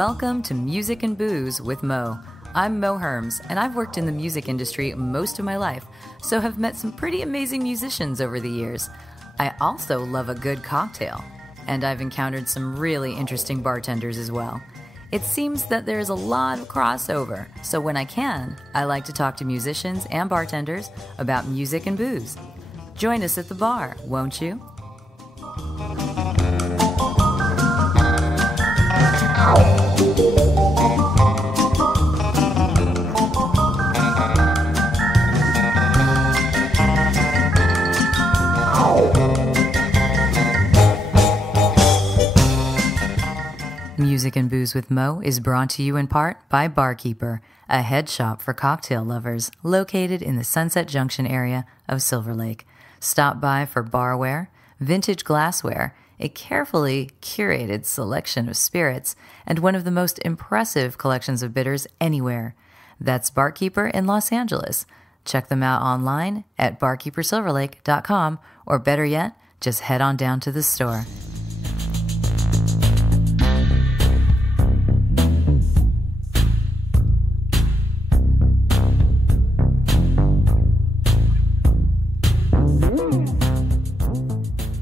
Welcome to Music and Booze with Mo. I'm Mo Herms, and I've worked in the music industry most of my life, so have met some pretty amazing musicians over the years. I also love a good cocktail, and I've encountered some really interesting bartenders as well. It seems that there's a lot of crossover, so when I can, I like to talk to musicians and bartenders about music and booze. Join us at the bar, won't you? Music and Booze with Mo is brought to you in part by Barkeeper, a head shop for cocktail lovers located in the Sunset Junction area of Silver Lake. Stop by for barware, vintage glassware, a carefully curated selection of spirits, and one of the most impressive collections of bitters anywhere. That's Barkeeper in Los Angeles. Check them out online at barkeepersilverlake.com, or better yet, just head on down to the store.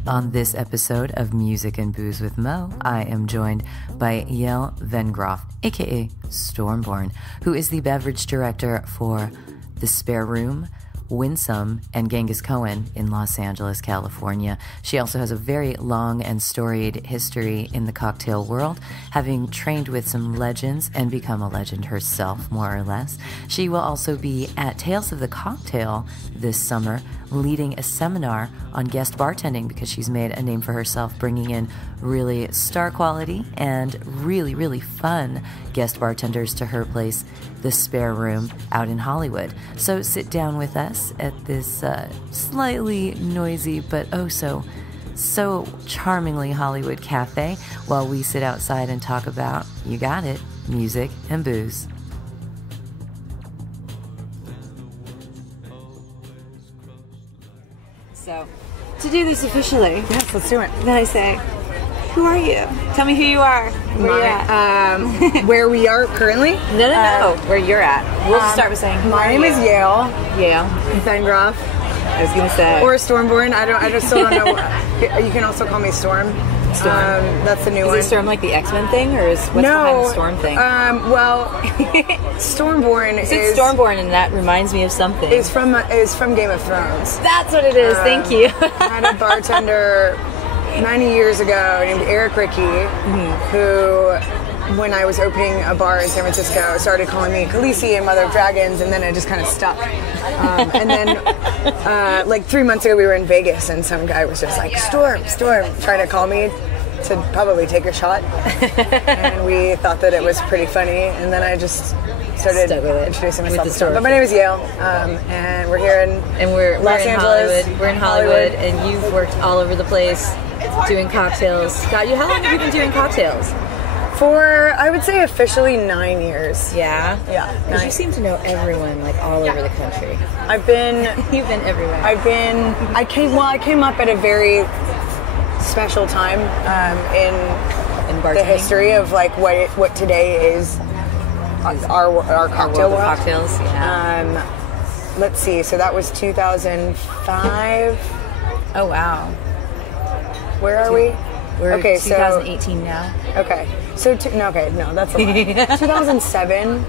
On this episode of Music and Booze with Mo, I am joined by Yael Vengroff, aka Stormborn, who is the beverage director for The Spare Room, Winsome, and Genghis Cohen in Los Angeles, California. She also has a very long and storied history in the cocktail world, having trained with some legends and become a legend herself, more or less. She will also be at Tales of the Cocktail this summer, leading a seminar on guest bartending because she's made a name for herself, bringing in really star quality and really, really fun guest bartenders to her place, The Spare Room, out in Hollywood. So sit down with us at this slightly noisy but oh so charmingly Hollywood cafe while we sit outside and talk about, you got it, music and booze. So, to do this officially, yes, let's do it. then I say, who are you? Tell me who you are. Where you at? Where we are currently? No. Where you're at. We'll just start with saying, who My are name you? is Yael Yael. Vengroff, I was gonna say. or Stormborn. I just still don't know. You can also call me Storm. Storm. That's the new one. Is it Storm like the X-Men thing, or is what's behind the Storm thing? Well, Stormborn It's is Stormborn, and that reminds me of something. is from Game of Thrones. That's what it is. Thank you. I had a bartender 90 years ago named Eric Ricky, who, when I was opening a bar in San Francisco, started calling me Khaleesi and Mother of Dragons, and then it just kind of stuck. And then, like 3 months ago, we were in Vegas, and some guy was just like, Storm, trying to call me to probably take a shot. And we thought that it was pretty funny, and then I just started introducing myself. But my name is Yael, and we're here in Los Angeles. We're in Hollywood, and you've worked all over the place doing cocktails. How long have you been doing cocktails? For, I would say, officially 9 years. Yeah? Yeah. Because you seem to know everyone, like, all over the country. You've been everywhere. I came up at a very special time in the history of, like, what today is our cocktail world. Cocktails, yeah. Let's see, so that was 2005. Oh, wow. Where are we? We're okay, 2018 now. Okay, so no, that's a lot. 2007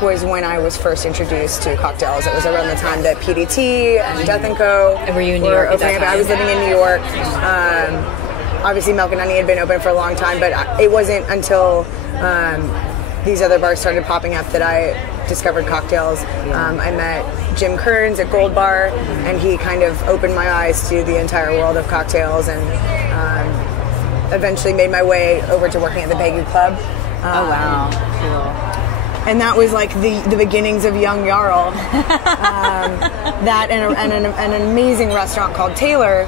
was when I was first introduced to cocktails. It was around the time that PDT and Death & Co. And were you in New York at that time? I was living in New York. Obviously, Milk and Honey had been open for a long time, but it wasn't until these other bars started popping up that I discovered cocktails. I met Jim Kearns at Gold Bar, and he kind of opened my eyes to the entire world of cocktails, and eventually made my way over to working at the Baggy Club. Oh, wow. Cool. And that was like the beginnings of Young Jarl. That and an amazing restaurant called Taylor,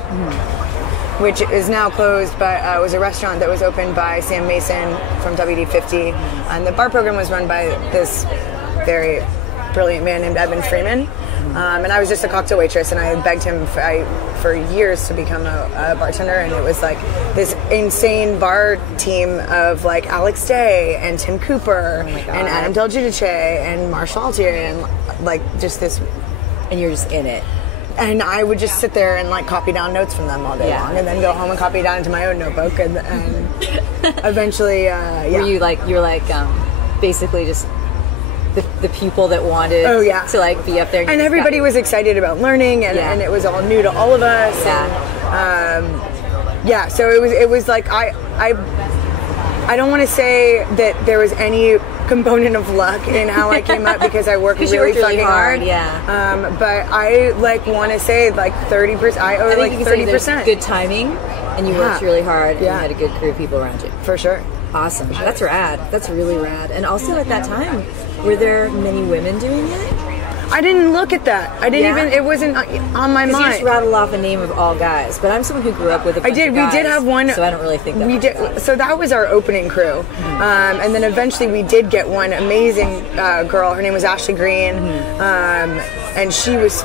which is now closed, but was a restaurant that was opened by Sam Mason from WD50. And the bar program was run by this very brilliant man named Evan Freeman. And I was just a cocktail waitress, and I begged him for years to become a bartender, and it was like this insane bar team of like Alex Day and Tim Cooper and Adam Del Giudice and Marshall Altieri and like just this. And you're just in it. And I would just sit there and like copy down notes from them all day long, and then go home and copy down into my own notebook, and eventually, Were you like basically just the people that wanted to like be up there, and everybody was excited about learning, and it was all new to all of us. So it was like I don't want to say that there was any component of luck in how I came up, because I worked really fucking hard. But I like want to say like 30%. I owe like 30%. Good timing, and you worked really hard, and you had a good crew of people around you. For sure. Awesome. That's rad. That's really rad. And also at that time, were there many women doing it? I didn't look at that. I didn't even. It wasn't on my mind. You just rattle off a name of all guys, but I'm someone who grew up with a bunch of guys, we did have one. So I don't really think that we did. So that was our opening crew, and then eventually we did get one amazing girl. Her name was Ashley Green, and she was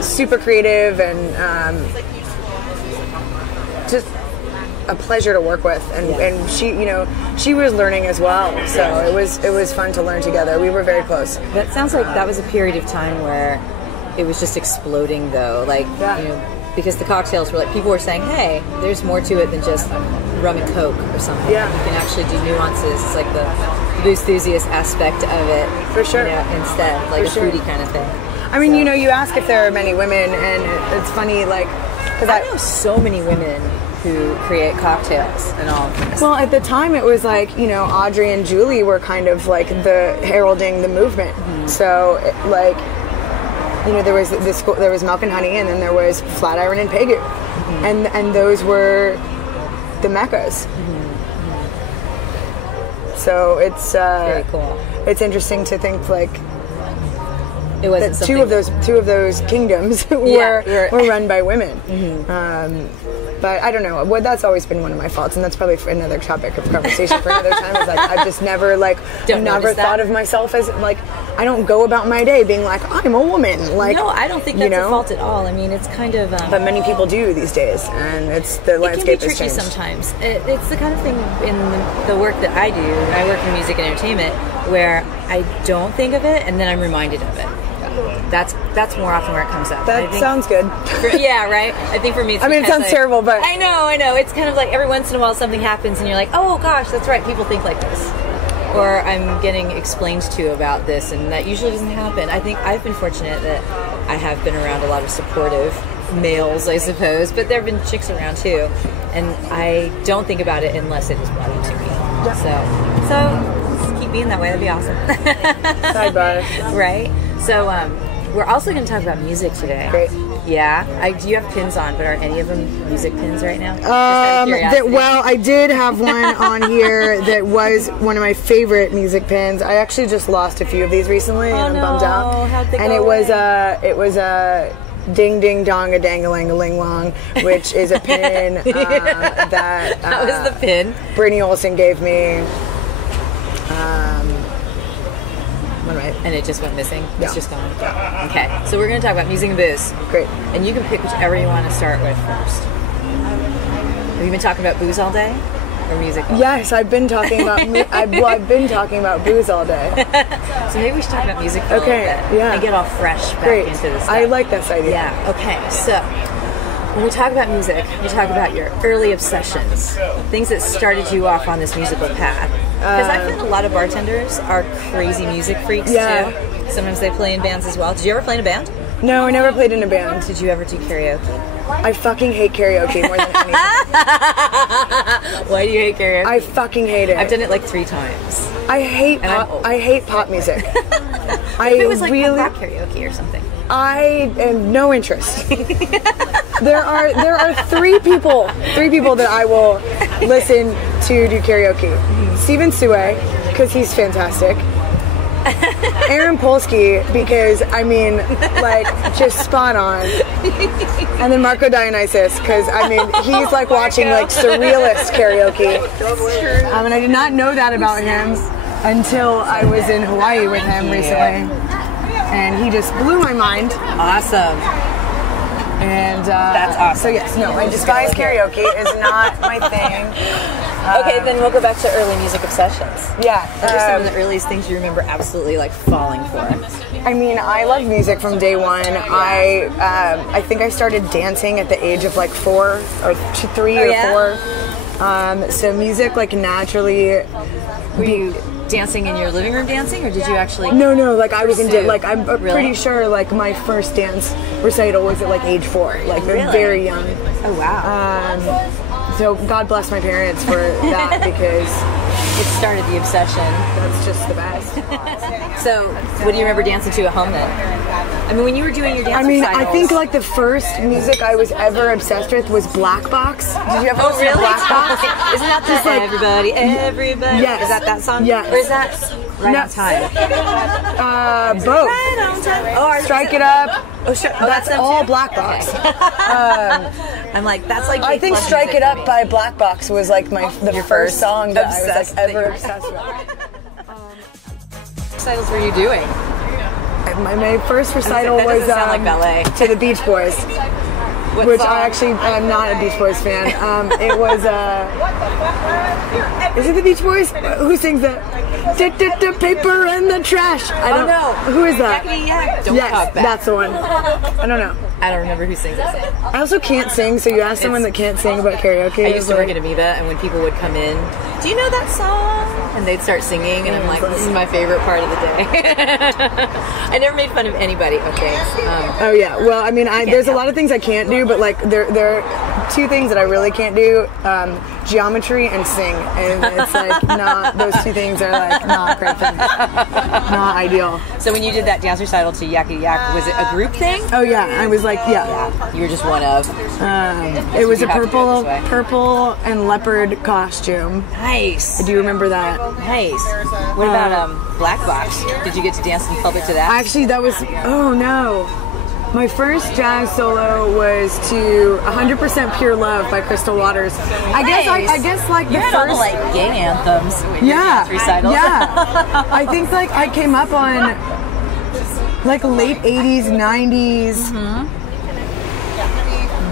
super creative and just a pleasure to work with, and she, she was learning as well. So it was fun to learn together. We were very close. That sounds like that was a period of time where it was just exploding, though. Like, because the cocktails were like, people were saying, hey, there's more to it than just rum and coke or something. Yeah, you can actually do nuances. It's like the booze enthusiast aspect of it, for sure. Instead, like a fruity kind of thing. I mean, you ask if there are many women, and it's funny, like, because I know so many women who create cocktails and all of this. Well, at the time it was like, Audrey and Julie were kind of like the heralding the movement. So like, there was there was Milk and Honey, and then there was Flatiron and Pegu, and those were the meccas. So it's very cool. It's interesting to think like it wasn't that two of those kingdoms were run by women. But I don't know. Well, that's always been one of my faults, and that's probably for another topic of conversation for another time. Is like I've just never thought of myself as like I don't go about my day being like I'm a woman. Like no, I don't think that's a fault at all. I mean, it's kind of. But many people do these days, and it's the landscape has changed. It can be tricky sometimes. It's the kind of thing in the work that I do. I work in music and entertainment where I don't think of it, and then I'm reminded of it. That's more often where it comes up. That sounds good. Yeah, right? I think for me it's it sounds terrible, but... I know. It's kind of like every once in a while something happens and you're like, oh gosh, that's right, people think like this. Or I'm getting explained to about this, and that usually doesn't happen. I think I've been fortunate that I have been around a lot of supportive males, I suppose, but there have been chicks around too. And I don't think about it unless it is brought up to me. Yeah. So just keep being that way, that'd be awesome. Sidebar. Right? So, we're also going to talk about music today. Great. Yeah. Do you have pins on, but are any of them music pins right now? Well, I did have one on here that was one of my favorite music pins. I actually just lost a few of these recently, and I'm bummed out. How'd they and go it was a ding ding dong a dang a ling long, which is a pin that was the pin Brittany Olsen gave me. And it just went missing? Yeah. It's just gone? Okay. So we're going to talk about music and booze. Great. And you can pick whichever you want to start with first. Have you been talking about booze all day? Or music all day? Yes, I've been talking about I've been talking about booze all day. So maybe we should talk about music for a little bit. Yeah. And get all fresh back into this stuff. I like this idea. Yeah. Okay. So when we talk about music, we talk about your early obsessions, things that started you off on this musical path. Because I find a lot of bartenders are crazy music freaks too. Sometimes they play in bands as well. Did you ever play in a band? No, I never played in a band. Did you ever do karaoke? I fucking hate karaoke more than anything. Why do you hate karaoke? I fucking hate it. I've done it like 3 times. I hate pop music. If it was like punk rock karaoke or something. I am no interest. There are 3 people that I will listen to do karaoke. Steven Sue, because he's fantastic. Aaron Polsky, because I mean, like, just spot on. And then Marco Dionysus, because I mean, he's like watching like surrealist karaoke. And I did not know that about him until I was in Hawaii with him recently. and he just blew my mind. Awesome. And that's awesome. So yes, no, I despise karaoke. Is not my thing. Okay, then we'll go back to early music obsessions. Yeah. What are some of the earliest things you remember absolutely like falling for? I mean, I love music from day one. I think I started dancing at the age of like 4 or 3 or 4. So music like naturally. Were you dancing in your living room dancing, or did you actually? No, like I was into like I'm Really? pretty sure like my first dance recital was at like age 4, like Really? very young. Oh wow. So God bless my parents for that because It started the obsession. that's just the best. So, what do you remember dancing to at home then? I mean, when you were doing your dance I mean, recitals. I think like the first music I was ever obsessed with was Black Box. Did you ever Oh, listen to really? Black Box? Isn't that Just the like- everybody? Yes. Is that song? Yes. Or is that Right No. on Time? Both. Right on Time. Oh, Strike It Up. Oh, sure. Oh, That's them all too? Black Box. I'm like, that's like. I think Club Strike music It for Up me. by Black Box was like the Your first first song that I was obsessed like thing. ever obsessed with. recitals were you doing? My first recital That was doesn't sound like ballet. to the Beach Boys, What which song? I actually am not a Beach Boys fan. It was is it the Beach Boys? Who sings that? Paper and the trash. I don't know. Who is that? Yakety yak. Don't Yes, talk back. that's the one. I don't know. I don't remember who sings that song. I also can't sing, so you ask someone that can't sing about karaoke. I it's used to work like- at Amoeba, and when people would come in, do you know that song? And they'd start singing, and I'm like, this is my favorite part of the day. I never made fun of anybody. Okay. Oh yeah. Well, I mean, there's a tell. lot of things I can't do, but like there are 2 things that I really can't do: geometry and sing. And it's like not those 2 things are like not great things. Not ideal. So when you did that dance recital to Yakety Yak, was it a group thing? Oh yeah, I was like You were just one of. it was a You have to do it this way. purple and leopard costume. Nice. Do you remember that? Nice. What about Black Box? Did you get to dance in public to that? Actually, that was oh no. My first jazz solo was to 100% Pure Love by Crystal Waters. I guess like you the had first all the like gay anthems in your dance recitals. Yeah. I think like I came up on like late 80s, 90s.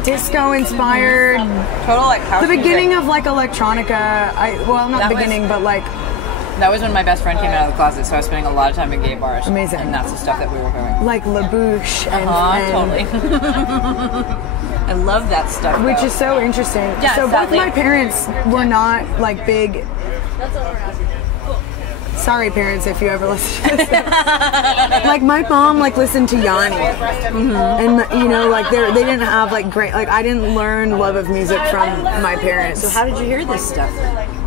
Disco inspired. Total like house The beginning music. of like electronica. Not That the was- beginning, but like That was when my best friend came out of the closet, so I was spending a lot of time in gay bars. Amazing. And that's the stuff that we were doing. like La Bouche and Totally. I love that stuff. which though. is so interesting. Yeah, so both sadly- my parents were not like big. Sorry, parents, if you ever listen to this. Like my mom, like listened to Yanni, and you know, like they didn't have like great. Like I didn't learn love of music from my parents. So how did you hear this stuff?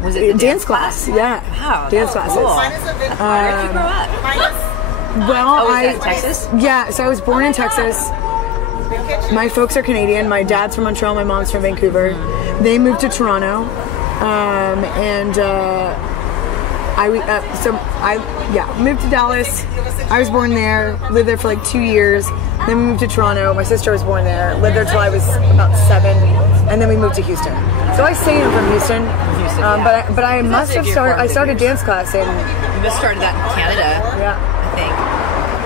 Was it the Dance class? Yeah. Wow, Dance that's classes. cool. Where did you grow up? Well, Oh, is that in Texas? Yeah, so I was born in Texas. My folks are Canadian. My dad's from Montreal. My mom's from Vancouver. They moved to Toronto, and I moved to Dallas. I was born there. Lived there for like 2 years. Then we moved to Toronto. My sister was born there. Lived there till I was about 7, and then we moved to Houston. So I say I'm from Houston. But I must have started. I started dance class in. You just started that in Canada. Yeah. I think.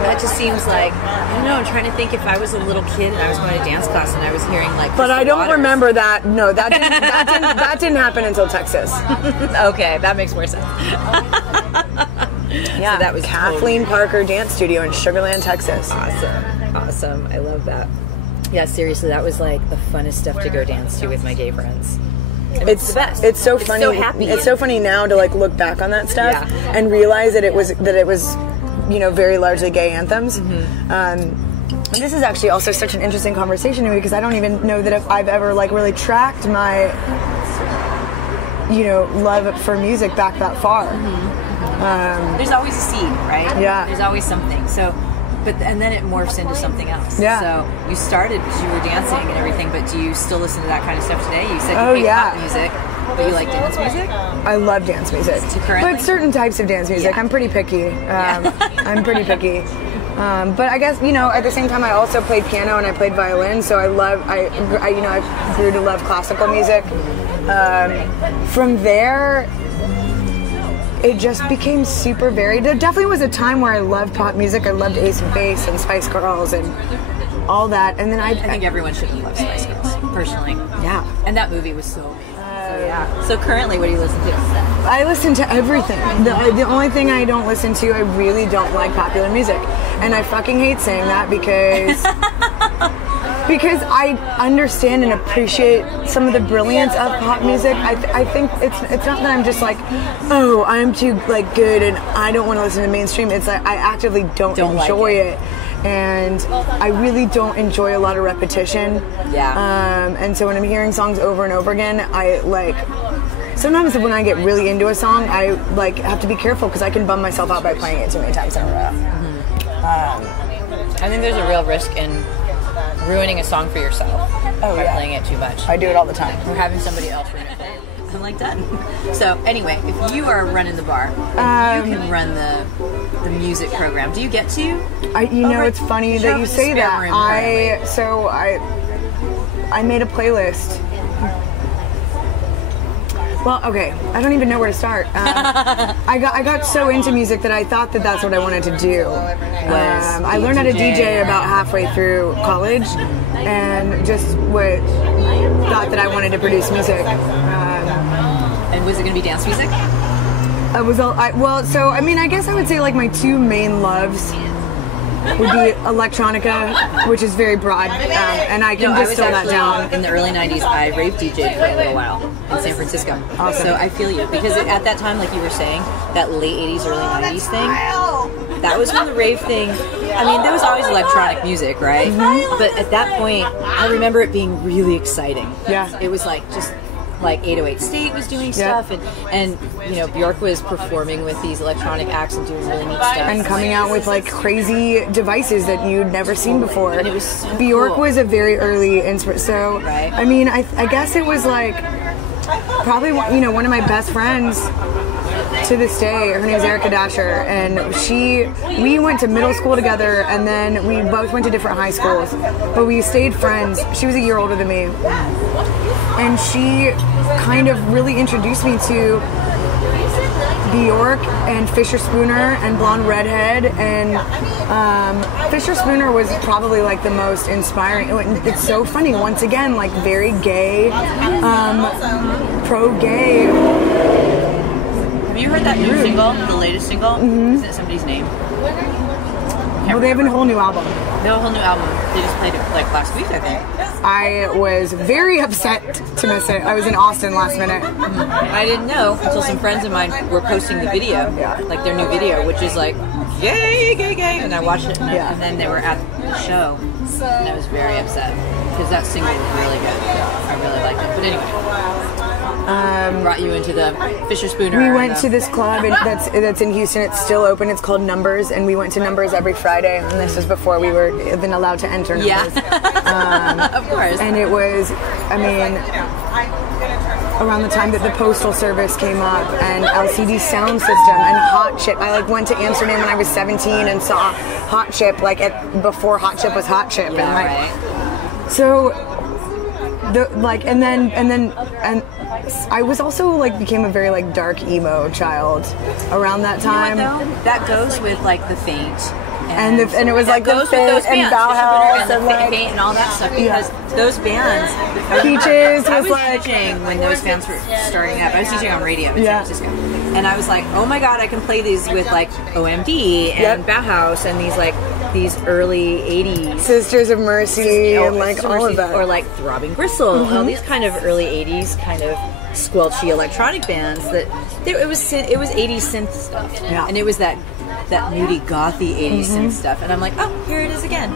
That just seems like, I don't know, I'm trying to think if I was a little kid and I was going to dance class and I was hearing like But I Crystal don't Waters. remember that. No, that didn't happen until Texas. Okay, that makes more sense. Yeah, So that was Kathleen Parker Dance Studio in Sugarland, Texas. Awesome. I love that. Yeah, seriously, that was like the funnest stuff to go dance to with my gay friends. And it's the best. It's so funny. so happy. It's so funny now to like look back on that stuff Yeah. and realize that it was you know, very largely gay anthems. And this is actually also such an interesting conversation to me because I don't even know that if I've ever like really tracked my, you know, love for music back that far. There's always a seed, right? Yeah. There's always something. So, and then it morphs into something else. Yeah. So you started because you were dancing and everything, but do you still listen to that kind of stuff today? You said Oh, you hate yeah. pop music, but you like dance music? I love dance music, currently? but certain types of dance music. Yeah. I'm pretty picky. I'm pretty picky. But I guess, you know, at the same time, I also played piano and I played violin, so I grew to love classical music. From there, it just became super varied. There definitely was a time where I loved pop music. I loved Ace of Base and Spice Girls and all that. And then I think everyone should have loved Spice Girls, personally. Yeah. And that movie was so amazing. So currently, what do you listen to? I listen to everything. The only thing I don't listen to, I really don't like popular music. And I fucking hate saying that because I understand and appreciate some of the brilliance of pop music. I think it's not that I'm just like, oh, I'm too like good and I don't want to listen to mainstream. It's like I actively don't enjoy it. And I really don't enjoy a lot of repetition. Yeah. And so when I'm hearing songs over and over again, I like. Sometimes when I get really into a song, I like have to be careful because I can bum myself out by playing it too many times in a row. I think there's a real risk in ruining a song for yourself by playing it too much. I do it all the time. Or having somebody else ruin it for you. I'm like done. So anyway, if you are running the bar, you can run the music program. Do you get to? It's funny that you say that. I made a playlist. Well, okay, I don't even know where to start. I got so into music that I thought that that's what I wanted to do. I learned how to DJ about halfway through college, and just thought that I wanted to produce music. And was it going to be dance music? I guess I would say like my two main loves would be electronica, which is very broad, and I can distill that down. In the early 90s, I rave DJ'd for a little while in San Francisco. Awesome. So I feel you, because at that time, like you were saying, that late 80s, early 90s thing, that was when the rave thing, I mean, there was always electronic music, right? Mm-hmm. But at that point, I remember it being really exciting. Yeah. It was like just like 808 State was doing stuff, and Bjork was performing with these electronic acts and doing really neat stuff, and coming out with like crazy devices that you'd never seen before. And it was so Bjork cool. was a very early inspiration. So right. I mean, I guess it was like probably one of my best friends to this day. Her name is Erica Dasher, and we went to middle school together, and then we both went to different high schools, but we stayed friends. She was a year older than me, and she kind of really introduced me to Bjork and Fisher Spooner and Blonde Redhead, and Fisher Spooner was probably like the most inspiring. It's so funny, once again, like very gay, pro-gay. Have you heard that new single, the latest single? Mm-hmm. Is it somebody's name? Well, they have a whole new album. They have a whole new album. They just played it like last week, I think. I was very upset to miss it. I was in Austin last minute. I didn't know until some friends of mine were posting the video, like their new video, which is like, yay, gay, gay. And I watched it, and then they were at the show, and I was very upset because that single was really good. I really liked it. But anyway. Brought you into the Fisher Spooner. We went to this club that's in Houston. It's still open. It's called Numbers, and we went to Numbers every Friday. And this was before we were even allowed to enter Numbers. Yeah, of course. And it was, I mean, around the time that the Postal Service came up, and LCD Sound System, and Hot Chip. I like went to Amsterdam when I was 17 and saw Hot Chip before Hot Chip was Hot Chip, yeah, and like right. so. And I was also like became a very like dark emo child around that time. You know what, though? That goes with like the Faint. And it was like the Faint and Bauhaus and like Faint and all that stuff, because those bands. Peaches I was like DJing when those bands were starting up. I was DJing on radio in San Francisco, and I was like, oh my god, I can play these with like OMD and Bauhaus and these early 80s Sisters of Mercy and like all of that, or like Throbbing Gristle, all these kind of early 80s kind of squelchy electronic bands that it was 80s synth stuff, and it was that moody gothy 80s synth stuff, and I'm like, oh, here it is again,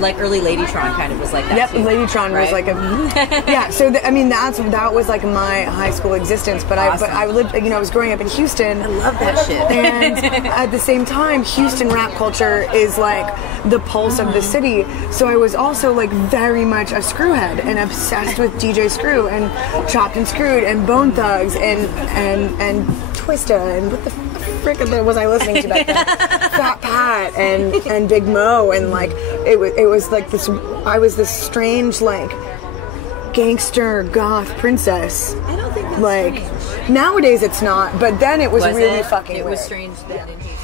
like early Ladytron kind of was like that. Yep, too. Ladytron was like a So that was like my high school existence. But awesome. I lived, I was growing up in Houston. I love that shit. And at the same time, Houston rap culture is like the pulse of the city. So I was also like very much a screwhead and obsessed with DJ Screw and Chopped and Screwed and Bone Thugs and Twista and what the frick was I listening to back then? Fat Pat and Big Mo, and like it was like this. I was this strange like gangster goth princess. I don't think that's like strange. Nowadays it's not, but then it was really it? fucking It weird. was strange then in Houston.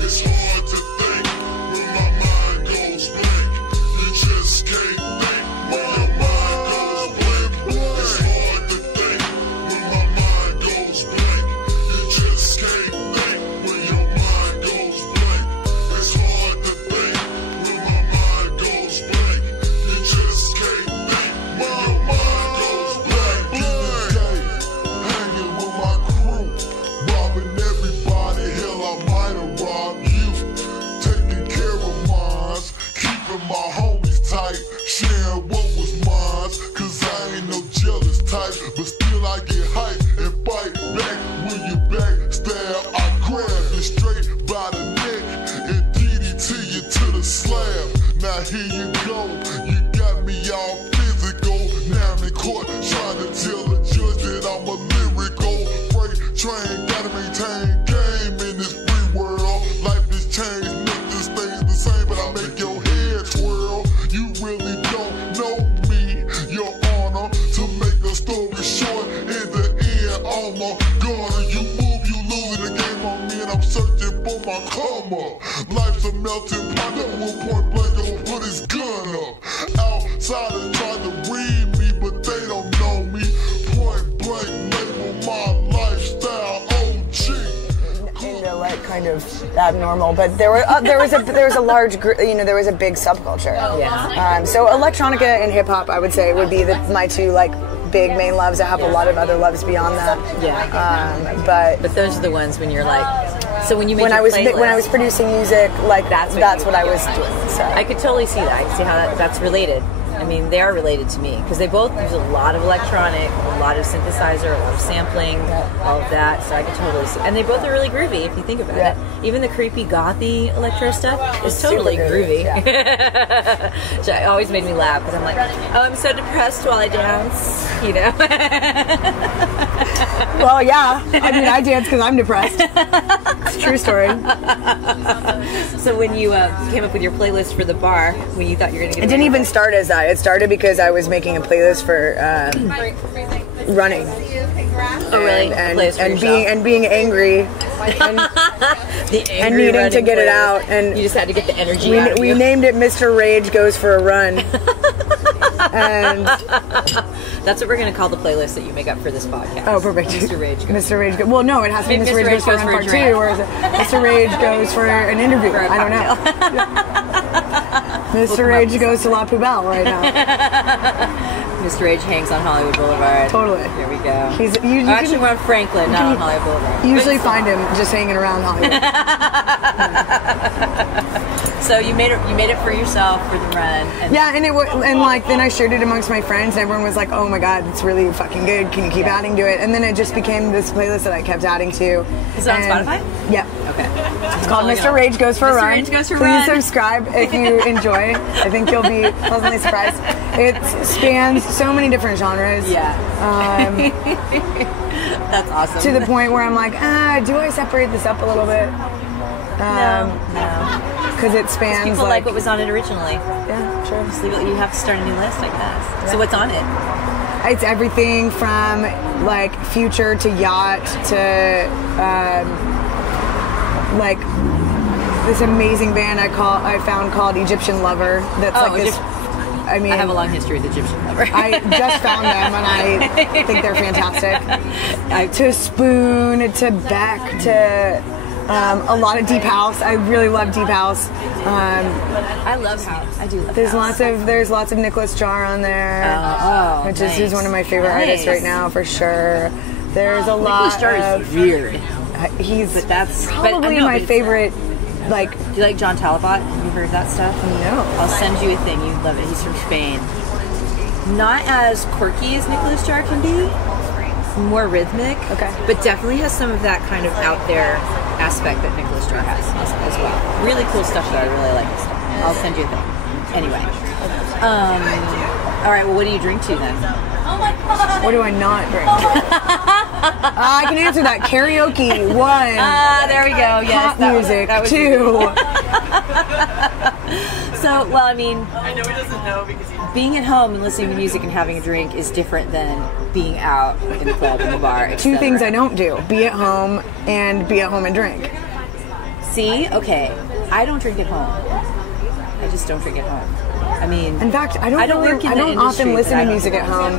It's hard to think when my mind goes blank. You just can't think when your mind goes blank. It's hard to think when my mind goes blank. You just can't think when your mind goes blank. It's hard to think when my mind goes blank. You just can't think when your mind goes blank. Hanging with my crew, robbing everybody. Hell, I might have robbed you. Taking care of mine, keeping my homies tight, sharing what was mine. Cause I ain't no jealous type, but still I get hype and fight back. When you backstab, I grab you straight by the neck and DDT you to the slab. Now here you go, you got me all physical. Now I'm in court trying to tell the judge that I'm a lyrical freight train. Gotta maintain game in this free world. Life has changed, nothing stays the same, but I make your head twirl. You really don't know me, your honor. To make a story short, in the end, I'm a gunner. You move, you losing the game on me, and I'm searching for my come up. Life's a melting pot, that one point blank gon' put his gun up. Outsiders try to read me, but they don't know me. Point blank label my lifestyle OG. Into like kind of abnormal, but there was a large there was a big subculture. Yeah. So electronica and hip hop, I would say, would be my two like big main loves. I have a lot of other loves beyond that. Yeah. But But those are the ones when you're like, so when you made when your I was playlist, producing music, like That's that's what what you I was did. doing. So I could totally see that. I could see how that's related. I mean, they are related to me because they both use a lot of electronic, a lot of synthesizer, a lot of sampling, all of that. So I could totally see. And they both are really groovy if you think about it. Even the creepy gothy electro stuff is totally super groovy. Yeah. Which always made me laugh because I'm like, oh, I'm so depressed while I dance, you know. Well, yeah. I mean, I dance because I'm depressed. It's a true story. So when you came up with your playlist for the bar, when you thought you were going to get It didn't even start as that. It started because I was making a playlist for running. Oh, really? And being angry and, the and needing to get it out. And you just had to get the energy out of we you. named it Mr. Rage Goes for a Run. And that's what we're going to call the playlist that you make up for this podcast. oh, perfect. Mr. Rage Goes. Mr. Rage. Well, no, it has to be Maybe Mr. Rage Goes for a Run for a Part drink. 2, or is it Mr. Rage Goes for an interview? For a I don't know. Mr. Rage goes to La Poubelle right now. Mr. Rage hangs on Hollywood Boulevard. Totally. There we go. Actually, we're on Franklin, not on Hollywood Boulevard. usually find him just hanging around Hollywood. So you made it for yourself for the run. And Yeah, and then I shared it amongst my friends, and everyone was like, "Oh my god, it's really fucking good. Can you keep adding to it?" And then it just became this playlist that I kept adding to. Is it on And- Spotify? Yeah. Okay. It's called Mr. Rage Goes for a Mr. Run. Rage Goes for a Please Run. subscribe if you enjoy. I think you'll be pleasantly surprised. It spans so many different genres. Yeah. That's awesome. To the point where I'm like, do I separate this up a little bit? no. Because it spans People like what was on it originally. yeah, sure. Just leave it, you have to start a new list, I guess. So what's on it? It's everything from like Future to Yacht to like this amazing band I found called Egyptian Lover. That's Oh, like this. I mean, I have a long history with Egyptian Lover. I just found them and I think they're fantastic. To Spoon, to Beck, to a lot of Deep House. I really love Deep House. I love house. I do love There's house. there's lots of Nicholas Jar on there, which nice. is one of my favorite artists right now for sure. There's a lot Nicholas Jar of is weird. he's But that's probably my favorite. Like, Do you like John Talabot? Have you heard that stuff? no. I'll send you a thing. You'd love it. He's from Spain. Not as quirky as Nicholas Jar can be. More rhythmic. Okay. But definitely has some of that kind of out there aspect that Nicholas Jar has as well. Really cool stuff that I really like. His stuff. I'll send you a thing. Anyway. All right. Well, what do you drink to then? What do I not drink? I can answer that. Karaoke, 1. There we go. Yes. Pop music, 2. So, well, I mean, being at home and listening to music and having a drink is different than being out in the club, in the bar, etc. Two things I don't do: be at home and be at home and drink. See, okay, I don't drink at home. I just don't drink at home. I mean, In fact, I don't work in the often industry, listen but I to don't music at home,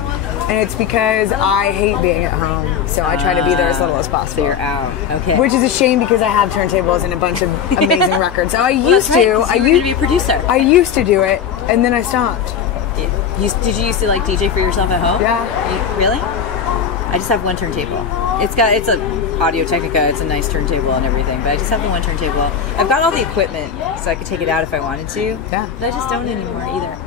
and it's because I hate being at home, so I try to be there as little as So possible. you're out. Okay. Which is a shame because I have turntables and a bunch of amazing records. So I used to. You were going to be a producer. I used to do it, and then I stopped. Did you used to like DJ for yourself at home? Yeah. Really? I just have one turntable. It's a Audio Technica. It's a nice turntable and everything, but I just have the one turntable. I've got all the equipment, so I could take it out if I wanted to. Yeah. But I just don't anymore either.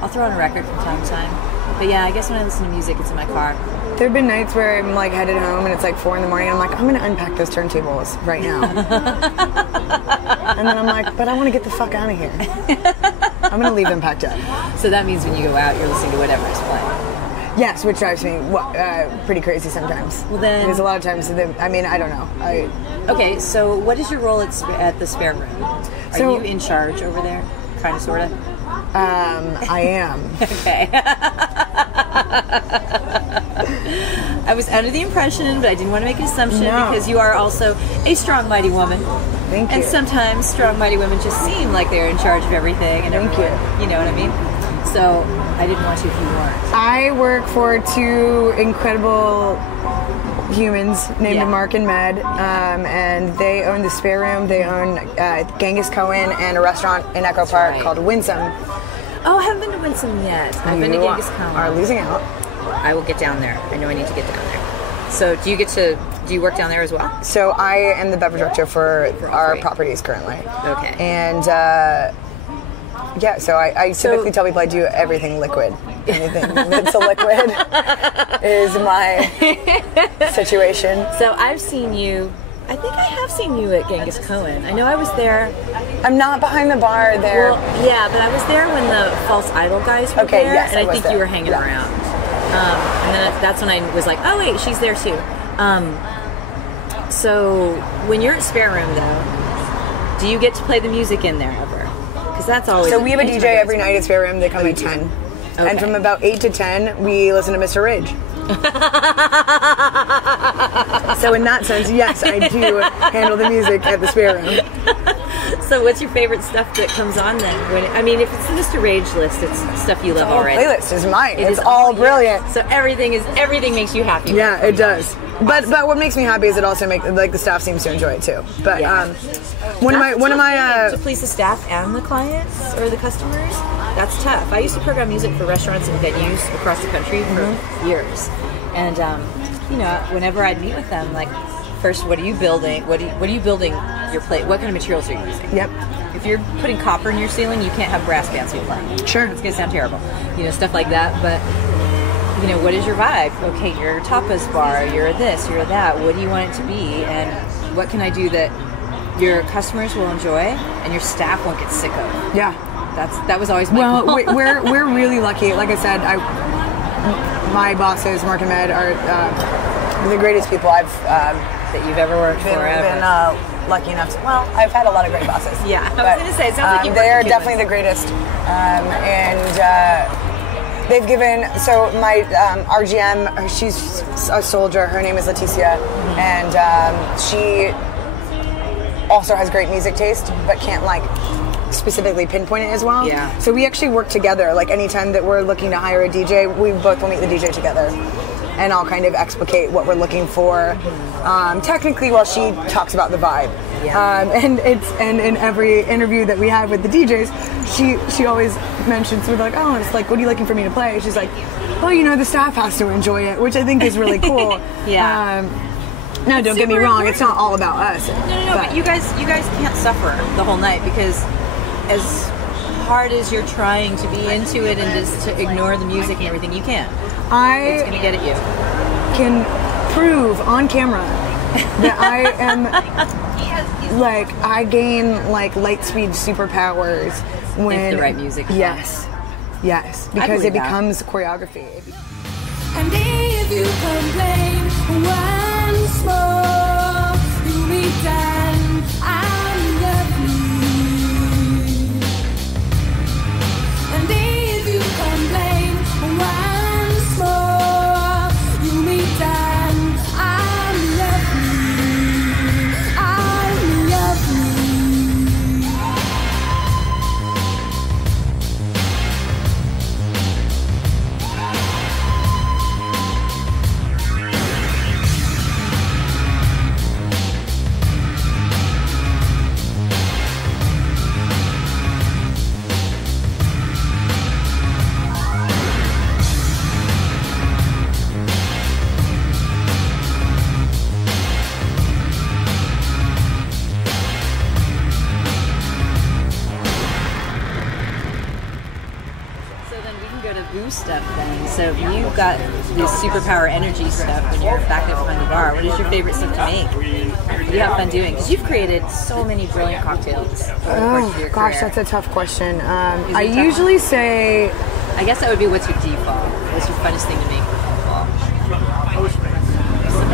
I'll throw on a record from time to time. But yeah, I guess when I listen to music, it's in my car. There have been nights where I'm like headed home and it's like 4 a.m. and I'm like, I'm gonna unpack those turntables right now. And then I'm like, but I want to get the fuck out of here. I'm gonna leave them packed up. So that means when you go out, you're listening to whatever is playing. Yes, which drives me pretty crazy sometimes. Well, then- because a lot of times, I mean, I don't know. Okay, so what is your role at the spare room? Are So- you in charge over there? Kind of, sort of? I am. Okay. I was under the impression, but I didn't want to make an assumption No. because you are also a strong, mighty woman. Thank you. And sometimes strong, mighty women just seem like they're in charge of everything and Thank everyone. You know what I mean? So I didn't want to if you weren't. I work for 2 incredible humans named Yeah. Mark and Med, and they own the Spare Room. They own Genghis Cohen and a restaurant in Echo Park right. called Winsome. Oh, I haven't been to Winsome yet. I've been to You Genghis Cohen. are losing out. I will get down there. I know I need to get down there. So do you work down there as well? So I am the beverage director for all our 3. properties currently. Okay. And yeah, so I typically tell people I do everything liquid. Anything that's a liquid is my situation. So I've seen you. I think I have seen you at Genghis Cohen. I know I was there. I'm not behind the bar there. Well, yeah, but I was there when the False Idol guys were Okay, there, yes, and I I was think there. you were hanging Yeah. around. And then that's when I was like, oh wait, she's there too. So when you're at Spare Room, though, do you get to play the music in there ever? Because that's always. So we have a anytime DJ I every go- night at Spare Room. They come Oh, at you do? 10. Okay. And from about 8 to 10, we listen to Mr. Ridge. So in that sense, yes, I do handle the music at the Spare Room. So what's your favorite stuff that comes on then? If it's the Mr. Rage list, it's stuff you love The whole already. playlist is mine. It It's is all yours. brilliant. So everything makes you happy. Yeah, it does. But what makes me happy is it also makes the staff seems to enjoy it too. But Yeah. one of my to please the staff and the clients or the customers, that's tough. I used to program music for restaurants and venues across the country for years, and whenever I'd meet with them, like, first, what are you building? What are you building your plate? What kind of materials are you using? Yep. If you're putting copper in your ceiling, you can't have brass bands you're playing. Sure. It's gonna sound terrible, stuff like that. But what is your vibe? Okay, you're a tapas bar. You're this. You're that. What do you want it to be? And what can I do that your customers will enjoy and your staff won't get sick of? Yeah. That was always my Well, goal. we're really lucky. Like I said, my bosses, Mark and Med, are the greatest people I've that you've ever worked been for ever. lucky enough to. Well, I've had a lot of great bosses. Yeah, I was But, gonna say, it sounds like you've they're worked with definitely the greatest, and they've given. So my RGM, she's a soldier. Her name is Leticia, and she also has great music taste, but can't specifically pinpoint it as well. Yeah. So we actually work together. Like anytime that we're looking to hire a DJ, we both will meet the DJ together. And I'll kind of explicate what we're looking for. Technically, while she talks about the vibe, and in every interview that we have with the DJs, she always mentions, we're like, oh, it's like, what are you looking for me to play? She's like, well, the staff has to enjoy it, which I think is really cool. Yeah. No, don't get me super wrong. It's not important. all about us. No, but you guys can't suffer the whole night because as hard as you're trying to be into it and just to ignore the music and everything, you can't. It's I gonna get at you. can prove on camera that I am I gain light speed superpowers when the right music is on. Yes, because believe it that. becomes choreography. And if you complain once more, you'll be done. I love you. can go to booze stuff then. So you've got this superpower energy stuff when you're back there behind the bar. What is your favorite stuff to make? What do you have fun doing? Because you've created so many brilliant cocktails over the course of your Gosh, career. that's a tough question. I it tough? usually say, I guess that would be what's your default? What's your funnest thing to make?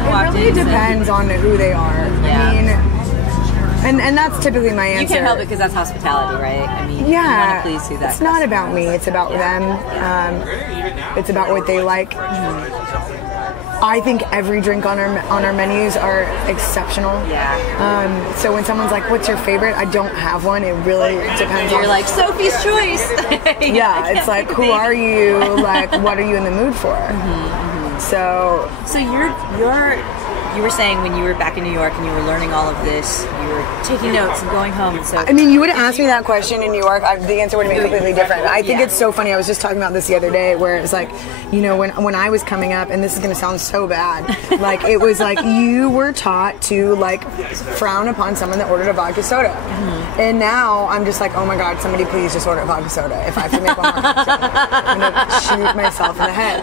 it really depends on who they are. Yeah. I mean, and that's typically my answer. You can't help it because that's hospitality, right? I mean, Yeah, you want to please who that it's not about me. It's about them. It's about what they like. I think every drink on our menus are exceptional. Yeah. So when someone's like, "What's your favorite?" I don't have one. It really depends. You're like Sophie's choice. Yeah, it's like, who are you? Like, what are you in the mood for? So you were saying when you were back in New York and you were learning all of this, you were taking notes and going home. And so I mean, you would have asked me that question in New York, the answer would have been completely different. I think it's so funny. I was just talking about this the other day, where it's like, you know, when I was coming up, and this is going to sound so bad, like it was like you were taught to like frown upon someone that ordered a vodka soda, and now I'm just like, oh my god, somebody please just order a vodka soda. If I have to make one more cocktail, I'm gonna shoot myself in the head.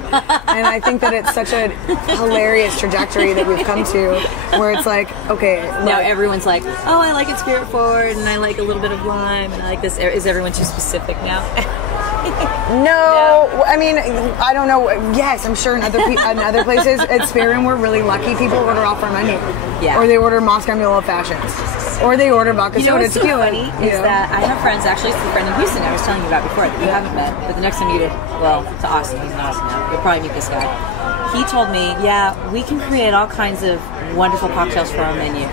And I think that it's such a hilarious trajectory that we've come to, where it's like, okay, now everyone's like, oh, I like it spirit forward, and I like a little bit of lime, and I like this. Is everyone too specific now? No, I mean, I don't know. Yes, I'm sure in other places at Spare Room we're really lucky. People order off our menu, or they order Moscow Mule Old Fashions, or they order vodka soda what's so tequila. funny is that I have friends, actually, it's the friend in Houston I was telling you about before that you haven't met, but the next time you do, well, to Austin, he's in Austin now. You'll probably meet this guy. He told me, yeah, we can create all kinds of wonderful cocktails for our menu.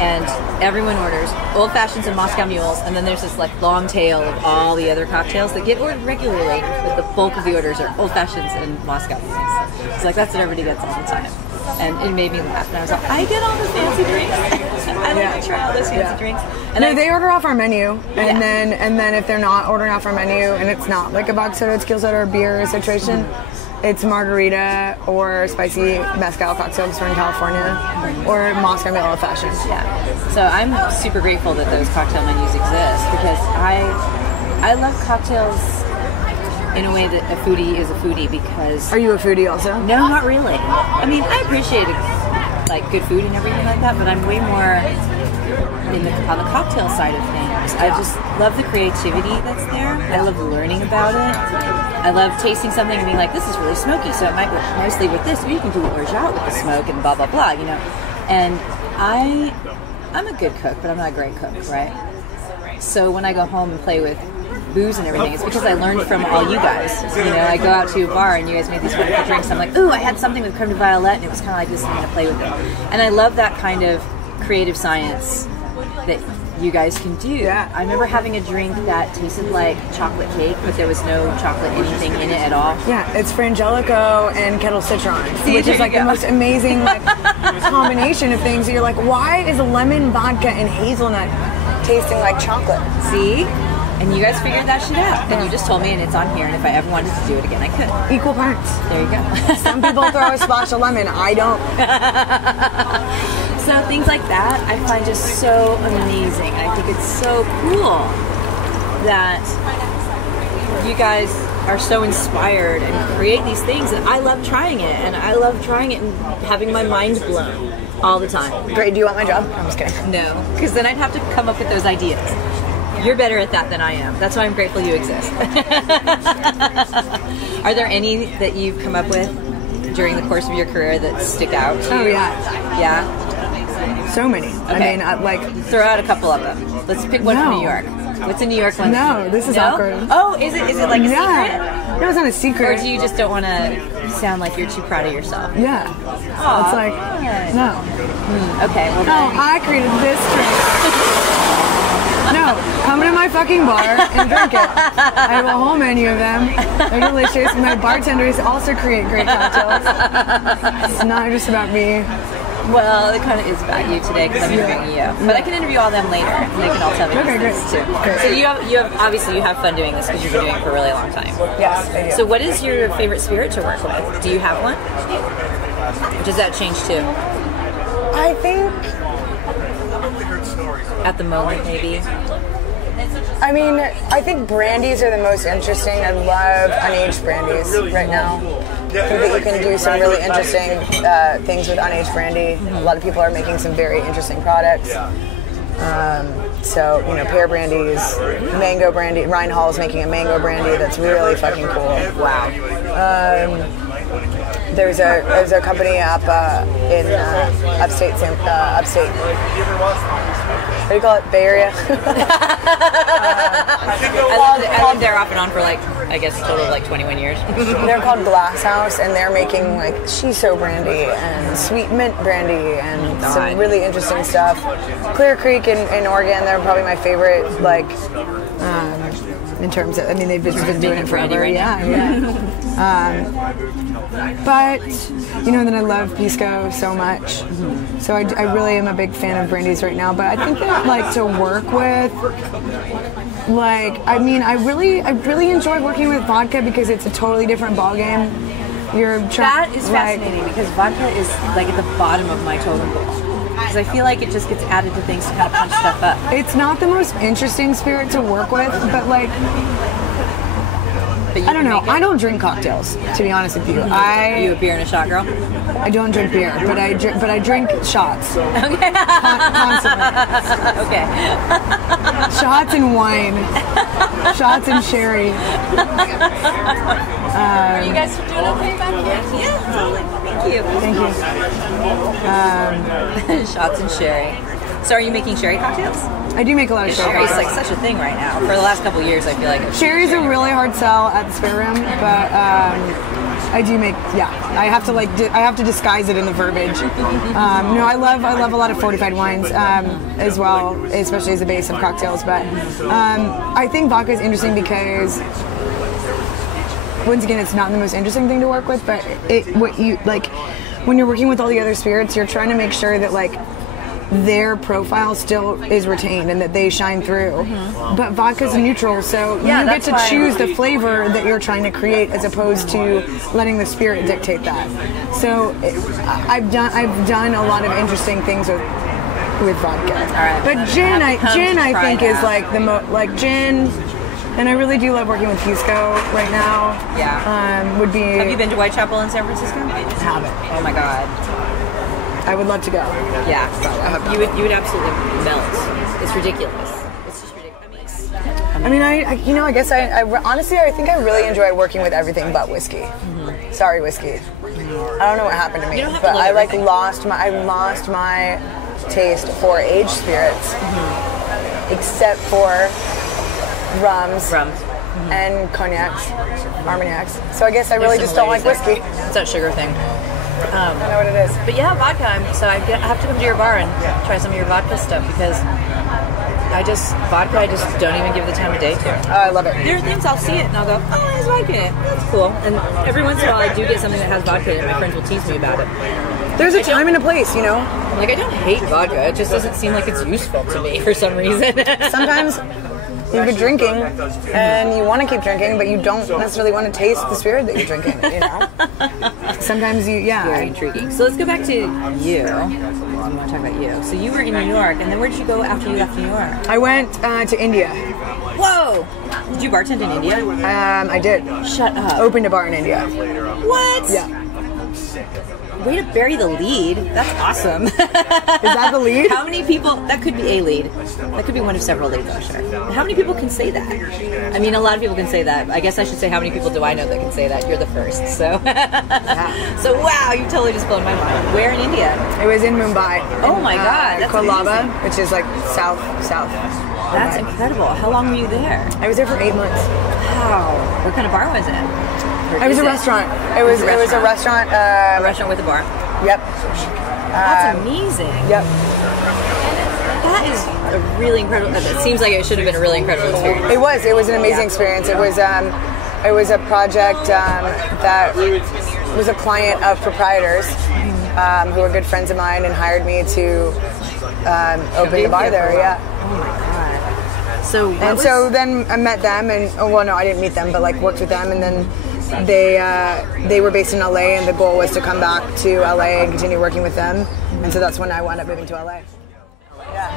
And everyone orders old fashions and Moscow mules, and then there's this like long tail of all the other cocktails that get ordered regularly, but the bulk of the orders are old fashions and Moscow mules. It's like that's what everybody gets all the time, and it made me laugh. And I was like, I get all the fancy drinks. I like to try all those fancy drinks. And no, they order off our menu, and then if they're not ordering off our menu, and it's not like a vodka soda, tequila soda, or beer situation. It's margarita or spicy mezcal cocktail because we're in California, or Moscow Mule Old Fashioned. Yeah. So I'm super grateful that those cocktail menus exist because I love cocktails in a way that a foodie is a foodie because... Are you a foodie also? No, not really. I mean, I appreciate like good food and everything like that, but I'm way more on the cocktail side of things. I just love the creativity that's there. I love learning about it. I love tasting something and being like, this is really smoky, so it might work nicely with this. Or you can do orgeat with the smoke and blah, blah, blah, you know. And I'm a good cook, but I'm not a great cook, right? So when I go home and play with booze and everything, it's because I learned from all you guys. You know, I go out to a bar and you guys made these wonderful drinks. I'm like, ooh, I had something with creme de violette, and it was kind of like this, and I'm going to play with it. And I love that kind of creative science that you guys can do. Yeah. I remember having a drink that tasted like chocolate cake, but there was no chocolate anything in it at all. Yeah, it's Frangelico and Kettle Citron, See, which is like the most amazing like, combination of things. You're like, why is lemon vodka and hazelnut tasting like chocolate? See? And you guys figured that shit out. And you just told me, and it's on here, and if I ever wanted to do it again, I could. Equal parts. There you go. Some people throw a splash of lemon. I don't. So things like that I find just so amazing. I think it's so cool that you guys are so inspired and create these things, and I love trying it, and I love trying it and having my mind blown all the time. Great. Do you want my job? I'm just kidding. No, because then I'd have to come up with those ideas. You're better at that than I am. That's why I'm grateful you exist. Are there any that you've come up with during the course of your career that stick out to you? Oh, yeah. Yeah? So many. Okay. I mean, like... Throw out a couple of them. Let's pick one from New York. What's a New York one? No, this is awkward. Oh, is it like a secret? No, it's not a secret. Or do you just don't want to sound like you're too proud of yourself? Yeah. Aw, It's like, good. no. Okay, well No, then... I created this drink. No, come to my fucking bar and drink it. I have a whole menu of them. They're delicious. My bartenders also create great cocktails. It's not just about me. Well, it kind of is about you today because I'm interviewing you. But I can interview all them later, and they can all tell me Okay, these great. things too. Great. So you have obviously you have fun doing this because you've been doing it for a really long time. Yes, I do. So what is your favorite spirit to work with? Do you have one? Or does that change too? I think... At the moment, maybe. I mean, I think brandies are the most interesting. I love unaged brandies right now. I think that you can do some really interesting things with unaged brandy. A lot of people are making some very interesting products. So, you know, pear brandies, mango brandy. Ryan Hall is making a mango brandy that's really fucking cool. Wow. There's a company up in upstate. What do you call it? Bay Area. I lived there off and on for like, I guess, a total of like 21 years. They're called Glass House, and they're making like shiso brandy and sweet mint brandy and some really interesting stuff. Clear Creek in Oregon, they're probably my favorite. Like, in terms of, I mean, they've just been doing it forever. Right yeah. But you know, then I love pisco so much, so I really am a big fan of brandies right now. But I think that like to work with, like, I mean, I really enjoy working with vodka because it's a totally different ballgame. That is fascinating because vodka is like at the bottom of my totem pole. Because I feel like it just gets added to things to kind of punch stuff up. It's not the most interesting spirit to work with, but like, I don't know. I don't drink cocktails, to be honest with you. Are you a beer and a shot girl? I don't drink beer, but I drink shots. Okay. Constantly. Okay. Shots and wine. Shots and sherry. Are you guys doing okay back here? Yeah, totally. Thank you. Shots and sherry. So are you making sherry cocktails? I do make a lot of sherry. Sherry's like such a thing right now. For the last couple of years, I feel like sherry's a really hard sell at the spare room, but I do make. Yeah, I have to I have to disguise it in the verbiage. No, I love a lot of fortified wines as well, especially as a base of cocktails. But I think vodka is interesting because, once again, it's not the most interesting thing to work with, but what you like when you're working with all the other spirits, you're trying to make sure that like their profile still is retained and that they shine through. But vodka's neutral, so you get to choose the flavor that you're trying to create as opposed to letting the spirit dictate that. So I've done a lot of interesting things with vodka. All right. But gin I think is like the like gin. And I really do love working with pisco right now. Yeah. Would be. Have you been to Whitechapel in San Francisco? I haven't. Oh my God. I would love to go. Yeah. You would absolutely melt. It's ridiculous. It's just ridiculous. I mean, I guess I honestly, I think I really enjoy working with everything but whiskey. Sorry, whiskey. I don't know what happened to me, but I like lost my taste for aged spirits, except for rums. And cognacs, armagnacs. So I guess I really just don't like whiskey. It's that sugar thing. I know what it is. But yeah, vodka. So I have to come to your bar and try some of your vodka stuff because I just don't even give the time of day to. Oh, I love it. There are things I'll see it and I'll go, oh, there's vodka in it. That's cool. And every once in a while I do get something that has vodka in it. My friends will tease me about it. There's a time and a place, you know? Like, I don't hate vodka. It just doesn't seem like it's useful to me for some reason. Sometimes you've been drinking and you want to keep drinking, but you don't necessarily want to taste the spirit that you're drinking, you know? Sometimes Very intriguing. So let's go back to you. I want to talk about you. So you were in New York, and then where did you go after you left New York? I went to India. Whoa! Did you bartend in India? I did. Shut up. Opened a bar in India. What? Yeah. Way to bury the lead. That's awesome. Is that the lead? How many people? That could be a lead. That could be one of several leads, I'm sure. How many people can say that? I mean, a lot of people can say that. I guess I should say how many people do I know that can say that? You're the first. So, So wow, you totally just blown my mind. Where in India? It was in Mumbai. Oh my God, that's Kolaba, amazing. which is like south. That's incredible. How long were you there? I was there for 8 months. Wow. What kind of bar was it? It was a restaurant. It was a restaurant. A restaurant with a bar. Yep. That's amazing. Yep. That is a really incredible. It seems like it should have been a really incredible experience. It was. It was an amazing experience. It was a project that was a client of proprietors who were good friends of mine and hired me to open the bar there. Yeah. Oh my God. So then I met them and I didn't meet them, but like worked with them, and then they were based in LA, and the goal was to come back to LA and continue working with them, and so that's when I wound up moving to LA. Yeah.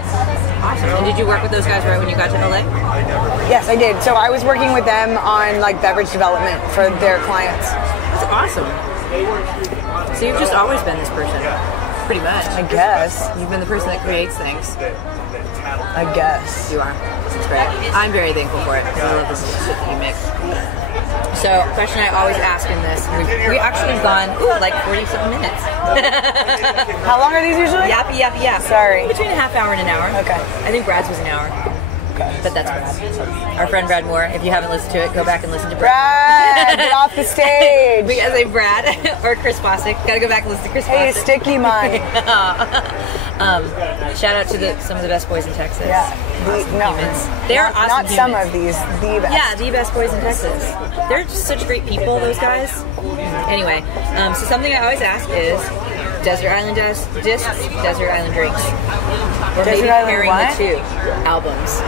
awesome. And did you work with those guys right when you got to LA? Yes, I did. So I was working with them on like beverage development for their clients. That's awesome. So you've just always been this person, pretty much. I guess. You've been the person that creates things. I guess. You are. It's great. I'm very thankful for it because I love this shit that you make. So, question I always ask in this, we actually have gone like 40-something minutes. How long are these usually? Yappy. Sorry. Between a half hour and an hour. Okay. I think Brad's was an hour. Okay. But that's Brad. Our friend Brad Moore. If you haven't listened to it, go back and listen to Brad. Get off the stage. We gotta say Brad or Chris Bostic. Gotta go back and listen to Chris Bostic. Hey, sticky mine. Shout out to some of the best boys in Texas. Yeah. They're awesome not some humans. of these, the best. Yeah, the best boys in Texas. They're just such great people, those guys. Anyway, so something I always ask is Desert Island discs, Desert Island drinks. Or Desert maybe Island pairing what? the two albums.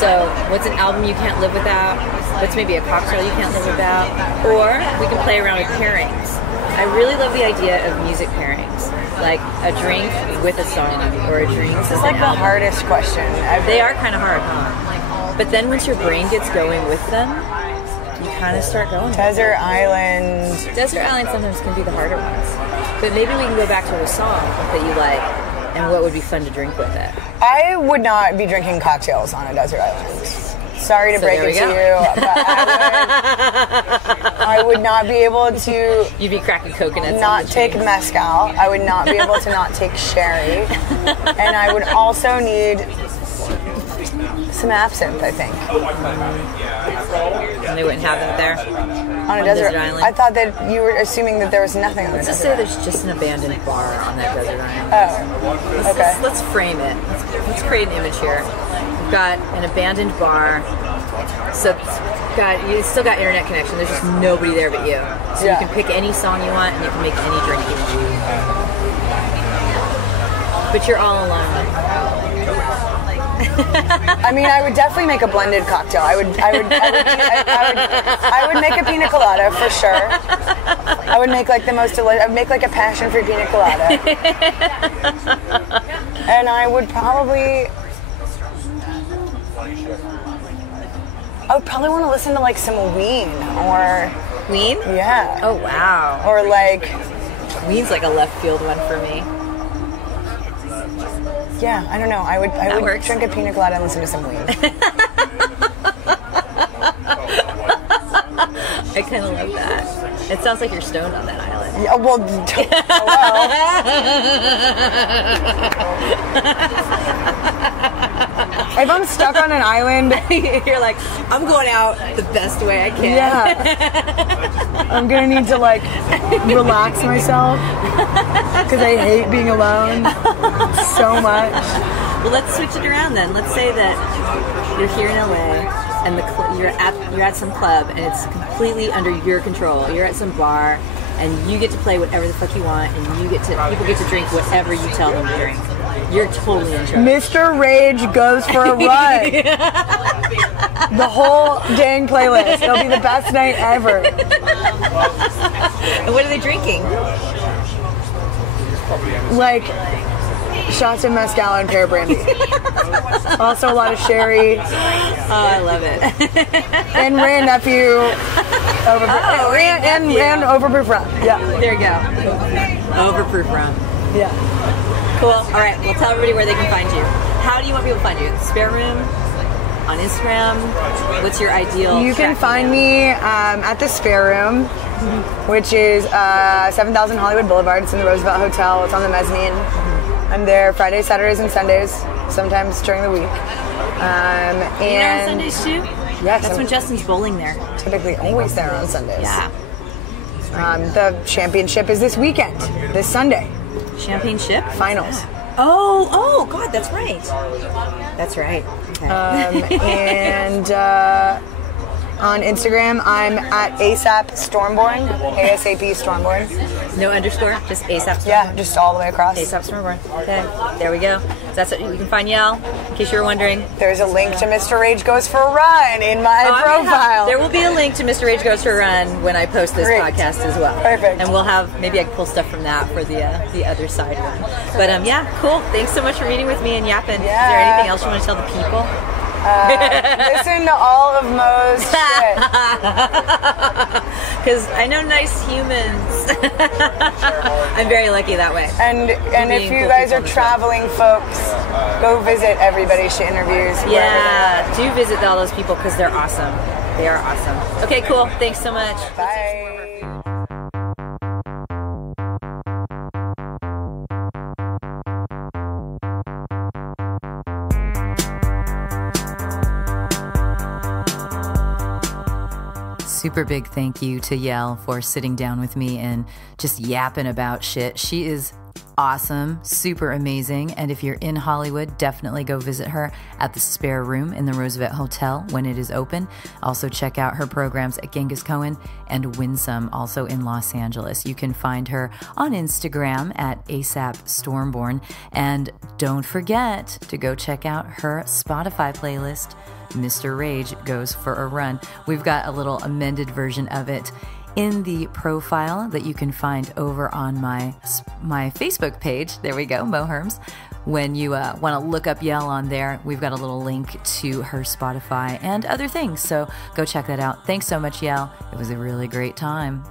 So what's an album you can't live without? What's maybe a cocktail you can't live without? Or we can play around with pairings. I really love the idea of music pairings. Like a drink with a song or a drink with This is like the hardest question ever. They are kind of hard, huh? But then once your brain gets going with them, you kind of start going. Desert Island. Desert Island sometimes can be the harder ones. But maybe we can go back to a song that you like and what would be fun to drink with it. I would not be drinking cocktails on a desert island. Sorry to break it to you, but I would not be able to. You'd be cracking coconuts. Not take mezcal. I would not be able to not take sherry, and I would also need some absinthe. I think. And they wouldn't have them there on a desert island. I thought that you were assuming that there was nothing on the desert island. Let's just say there's just an abandoned bar on that desert island. Oh, okay. Let's frame it. Let's create an image here. We've got an abandoned bar. So you still got internet connection. There's just nobody there but you. So you can pick any song you want and you can make any drink you want. But you're all alone. I mean, I would definitely make a blended cocktail. I would make a pina colada for sure. I would make like the most delicious. I would make like a passion fruit pina colada, and I would probably want to listen to like some Ween or Ween. Yeah. Oh wow. Or like Ween's like a left field one for me. Yeah, I don't know. I would drink a pina colada and listen to some Ween. I kind of love that. It sounds like you're stoned on that island. Yeah, well, if I'm stuck on an island, you're like, I'm going out the best way I can. Yeah. I'm gonna need to like relax myself because I hate being alone so much. Well, let's switch it around then. Let's say that you're here in LA and you're at some club and it's completely under your control. You're at some bar and you get to play whatever the fuck you want and people get to drink whatever you tell them to drink. You're totally in charge. Mr. Rage goes for a run. The whole dang playlist. It'll be the best night ever. And what are they drinking? Like shots of mezcal and pear brandy. Also a lot of sherry. Oh, I love it. And Rand Nephew. And overproof rum. Yeah. There you go. Overproof rum. Yeah. Cool. All right. Well, tell everybody where they can find you. How do you want people to find you? The Spare Room? On Instagram? What's your ideal? You can find me at the Spare Room, which is 7000 Hollywood Boulevard. It's in the Roosevelt Hotel. It's on the mezzanine. I'm there Fridays, Saturdays, and Sundays, sometimes during the week. And on Sundays too? Yes. That's when Justin's bowling there. Typically always there on Sundays. Yeah. The championship is this weekend, this Sunday. Championship? Finals. Yeah. Oh, God, that's right. That's right. Okay. And on Instagram, I'm at ASAP Stormborn, ASAP Stormborn. No underscore, just ASAP Stormborn? Yeah, just all the way across. ASAP Stormborn. Okay, there we go. So that's what you can find Yael, in case you were wondering. There's a link to Mr. Rage Goes for a Run in my profile. There will be a link to Mr. Rage Goes for a Run when I post this Great. podcast as well. Perfect. And we'll have, maybe I can pull stuff from that for the other side one. But yeah, cool. Thanks so much for meeting with me and yapping. Yeah. Is there anything else you want to tell the people? Listen to all of Mo's shit. Because I know nice humans. I'm very lucky that way. And if you guys are traveling folks, go visit everybody she interviews. Yeah, do visit all those people because they're awesome. They are awesome. Okay, cool. Thanks so much. Bye. Super big thank you to Yael for sitting down with me and just yapping about shit. She is awesome, super amazing. And if you're in Hollywood, definitely go visit her at the Spare Room in the Roosevelt Hotel when it is open. Also check out her programs at Genghis Cohen and Winsome, also in Los Angeles. You can find her on Instagram at ASAP Stormborn. And don't forget to go check out her Spotify playlist, Mr. Rage Goes for a Run. We've got a little amended version of it in the profile that you can find over on my Facebook page. There we go, Mo Herms. When you want to look up Yael on there, we've got a little link to her Spotify and other things. So go check that out. Thanks so much, Yael. It was a really great time.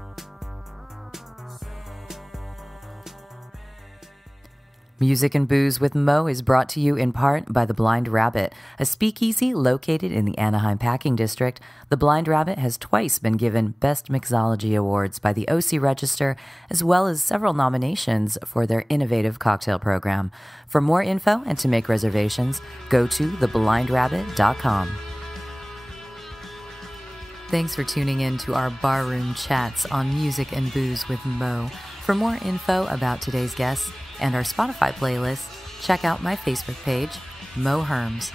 Music and Booze with Mo is brought to you in part by The Blind Rabbit, a speakeasy located in the Anaheim Packing District. The Blind Rabbit has twice been given Best Mixology Awards by the OC Register, as well as several nominations for their innovative cocktail program. For more info and to make reservations, go to theblindrabbit.com. Thanks for tuning in to our barroom chats on Music and Booze with Mo. For more info about today's guests and our Spotify playlist, check out my Facebook page, Mo Herms.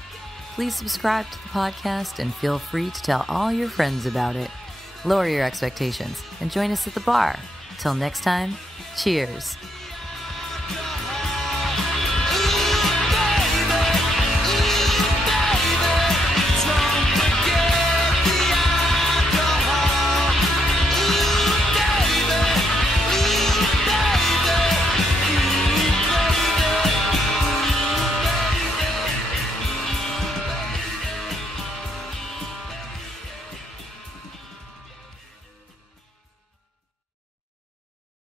Please subscribe to the podcast and feel free to tell all your friends about it. Lower your expectations and join us at the bar. Till next time, cheers.